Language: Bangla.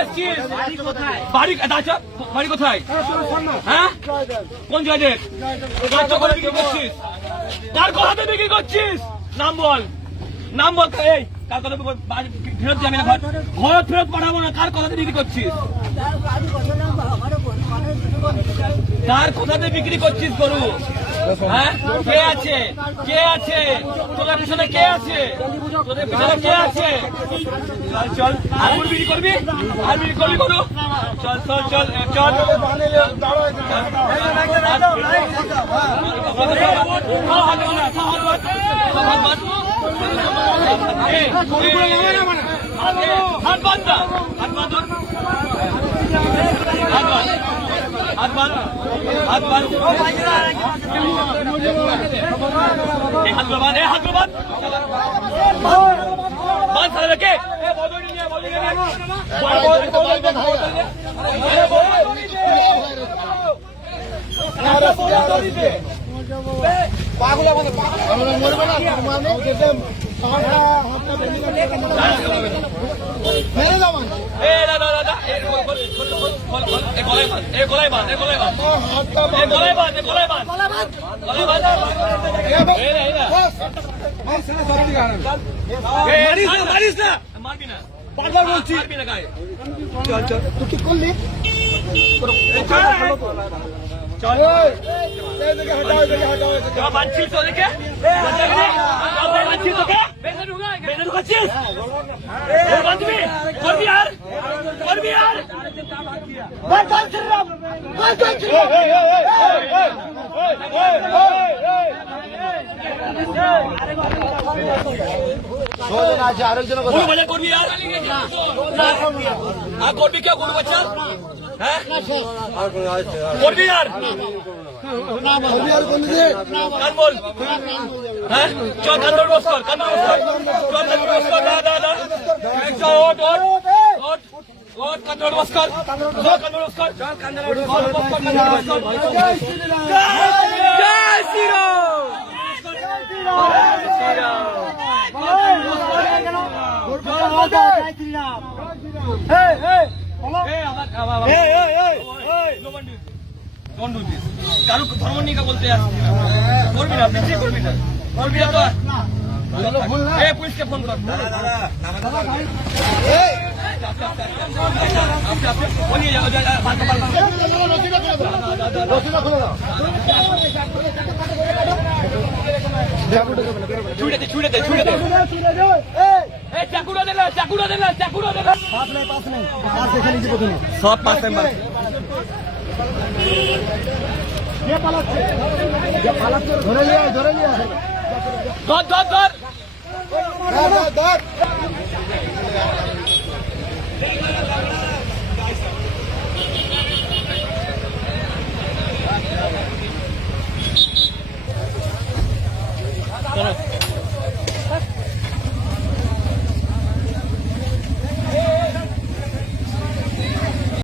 এসছিস? বাড়ি কোথায়? হ্যাঁ? কোন বিক্রি করছিস? কার কথাতে বিক্রি করছিস? নাম বল। নাম বল এই, কার কথা ফেরত ফেরত না কার কথাতে বিক্রি করছিস? বিক্রি করছিস গরু? কে আছে? কে আছে? তোদের পিছনে কে আছে? তোদের পিছনে কে আছে? চল চল। আর বিক্রি করবি? আর বিক্রি করবি গরু চল চল চল চল। হাত খাও, হাত খাও, হাত এই, হাত বাঁধ। পাগলা মানে পাগলা। মরবে না মানে? মেরে যাবেন এ দাদা দাদা এ বল বল বল বল এ গলায় বাঁধ এ গলায় বাঁধ এ গলায় বাঁধ এ গলায় বাঁধ এ গলায় বাঁধ গলায় বাঁধ এই না এই না মারিস না মারিস না মারবি না বারবার বলছি মারবি না গায়ে তুই কি করলি চল তোরা বাঁধছিস তোদেরকে বাঁধছিস তোকে বেঁধে ঢুকাচ্ছিস বাঁধবি করবি আর? করবি আর? করবি আর? করবি বাচ্চা? হ্যাঁ? করবি আর? কান বল। হ্যাঁ? বস কর ধর্ম নিয়ে বলতে আসছি না। করবি না করবি না করবি না তো পুলিশকে ফোন কর। দে দে দে সব পাঁচ মেম্বার ধরে নিয়ে ধরে নিয়ে ধর ধর ধর। ধর,